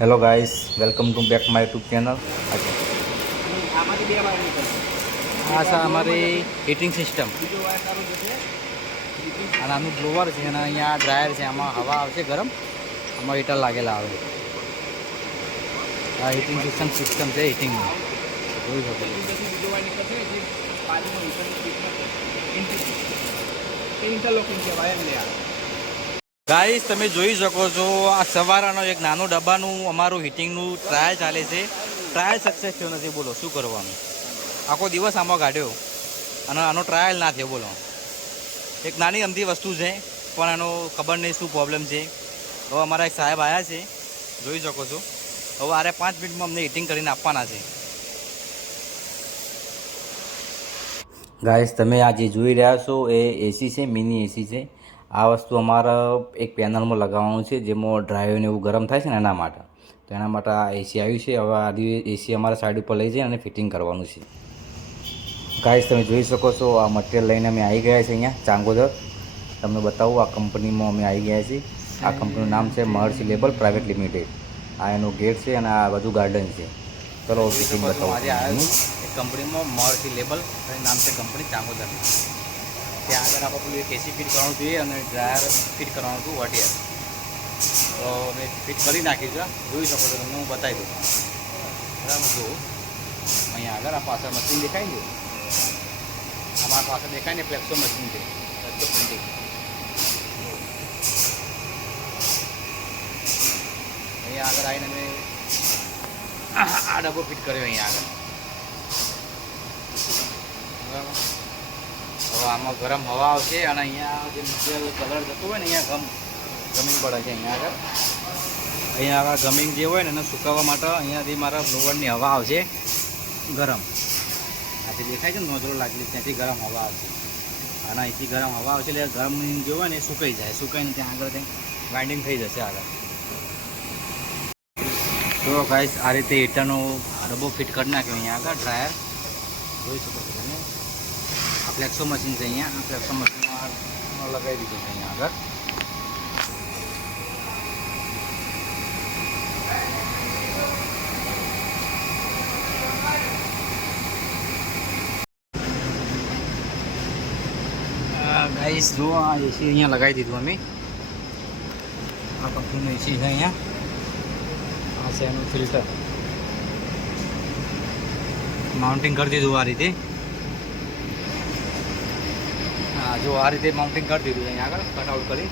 Hello guys, welcome to back my YouTube channel. આ છે અમારી હીટિંગ સિસ્ટમ અને આનું બ્લોવર છે અને અહીંયા ડ્રાયર છે. આમાં હવા આવશે ગરમ, આમાં હીટર લાગેલા આવે. આ હીટિંગ સિસ્ટમ છે હીટિંગની, જોઈ શકો. ગાઈસ, તમે જોઈ શકો છો આ સવારનો એક નાનો ડબ્બાનું અમારું હીટિંગનું ટ્રાયલ ચાલે છે. ટ્રાયલ સક્સેસ થયો નથી, બોલો શું કરવાનું. આખો દિવસ આમાં કાઢ્યો અને આનો ટ્રાયલ ના થયો. બોલો, એક નાની અમથી વસ્તુ છે પણ આનો ખબર નહીં શું પ્રોબ્લેમ છે. હવે અમારા એક સાહેબ આવ્યા છે, જોઈ શકો છો. હવે આરે 5 મિનિટમાં અમને હીટિંગ કરીને આપવાના છે. ગાઈસ, તમે આ જે જોઈ રહ્યા છો એ એસી છે, મિની એસી છે. આ વસ્તુ અમારા એક પેનલમાં લગાવવાનું છે, જેમાં ડ્રાયર ને એવું ગરમ થાય છે ને એના માટે. તો એના માટે આ એસી આવ્યું છે. હવે આ એસી અમારા સાઈડ ઉપર લઈ જઈ અને ફિટિંગ કરવાનું છે. ગાઈસ, તમે જોઈ શકો છો આ મટીરિયલ લઈને અમે આવી ગયા છે અહીંયા ચાંગોદર. તમને બતાવું, આ કંપનીમાં અમે આવી ગયા છીએ. આ કંપનીનું નામ છે મહર્ષિ લેબલ પ્રાઇવેટ લિમિટેડ. આ એનો ગેટ છે અને આ બાજુ ગાર્ડન છે. ચલો ફિટિંગ બતાવું. આજે આવ્યો એક કંપનીમાં મહર્ષિ લેબલ નામ છે કંપની ચાંગોદર. ત્યાં આગળ આપણે પેલું એક એસી ફિટ કરવાનું જોઈએ અને ડ્રાયર ફિટ કરવાનું હતું વટિયા. તો અમે ફિટ કરી નાખીશું. જોઈ શકો છો, તમને હું બતાવી દઉં. બરાબર, જો અહીંયા આગળ આ પાછળ મશીન દેખાય છે. અમારા પાસે દેખાય ને ફ્લેક્સો મશીન છે, ફ્લેક્સો પ્રિન્ટિંગ. અહીંયા આગળ આવીને અમે આ ડબ્બો ફિટ કર્યો અહીંયા આગળ. બરાબર, હવે આમાં ગરમ હવા આવશે અને અહીંયા જે મટીરિયલ કલર જતું હોય ને અહીંયા ગમિંગ પડે છે. અહીંયા આગળ ગમિંગ જે હોય ને એને સુકાવવા માટે અહીંયાથી મારા બ્લોવરની હવા આવશે ગરમ. આથી દેખાય છે ને નોઝલો લાગેલી, ત્યાંથી ગરમ હવા આવશે અને અહીંથી ગરમ હવા આવશે એટલે ગરમ જે હોય ને એ સુકાઈ જાય. સુકાઈને ત્યાં આગળ ત્યાં વાઇન્ડિંગ થઈ જશે આગળ. તો ગાઈસ, આ રીતે હીટરનો ડબ્બો ફિટ કરી નાખ્યો અહીંયા આગળ ડ્રાયર. જોઈ શકો છો તમે. આ ફ્લેક્સો મશીન છે અહીંયા. આ ફ્લેક્સો મશીનમાં લગાવી દીધું છે અહીંયા આગળ. ગાઈસ, જો આ એસી અહીંયા લગાવી દીધું અમે. આ કંપનીનું એસી છે અહીંયા. આ છે એનું ફિલ્ટર. માઉન્ટિંગ કરી દીધું આ રીતે. હા, જો આ રીતે માઉન્ટિંગ કરી દીધું અહીંયા આગળ કટઆઉટ કરી.